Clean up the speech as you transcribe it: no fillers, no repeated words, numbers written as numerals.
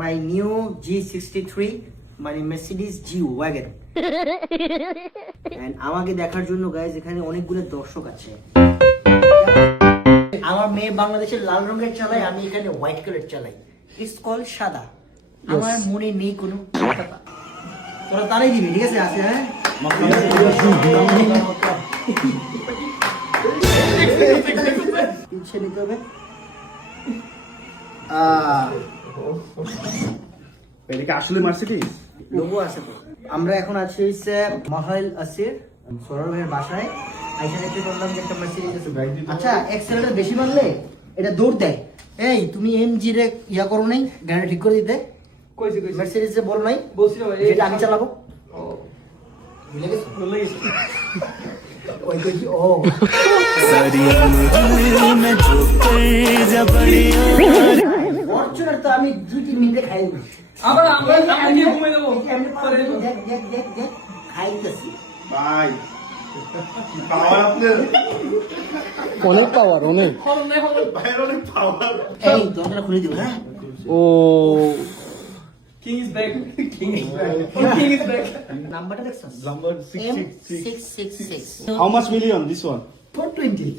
my new G63 মানে Mercedes G-Wagon and আমাকে দেখার জন্য গাইস এখানে অনেকগুলো দর্শক আছে। আমার মেয়ে বাংলাদেশের লাল রঙের চালায়, আমি এখানে হোয়াইট কালার চালাই। ইটস কল সাদা। আমার মনে নেই কোনো কথা। তোরা তারাই দিবি, ঠিক আছে? আছে হ্যাঁ পিছিয়ে নিতে হবে। এটা কি আসলে মার্সিডিজ? লোগো আছে তো। আমরা এখন আছি হচ্ছে মহল আসির সৌরভ ভাইয়ের বাসায়। আইসা দেখতে বললাম যে একটা মার্সিডিজ আছে। আচ্ছা, এক্সেলেটার বেশি মারলে এটা দৌড় দেয়। এই তুমি এমজি রে ইয়া করো নাই, গাড়ি ঠিক করে দিতে? কইছি মার্সিডিজ যে বল নাই, বলছি না ভাই, যেটা আমি চালাবো। ও ভুলে গেছো? বলে গেছি। ওই কইছি ও ফরচুনার তো আমি 2-3 মিনিটে খাই না। আমরা গিয়ে ঘুমিয়ে দেবো। দেখ দেখ দেখ দেখ খাইতেছি। ভাই পাওয়ার আপনার, অনেক পাওয়ার, অনেক। ভাইয়ের অনেক পাওয়ার। এই দরজাটা খুলে দিব হ্যাঁ। ও King is back. King is back. King is back. নাম্বারটা দেখছস? Number 666. M666 How much million this one? 420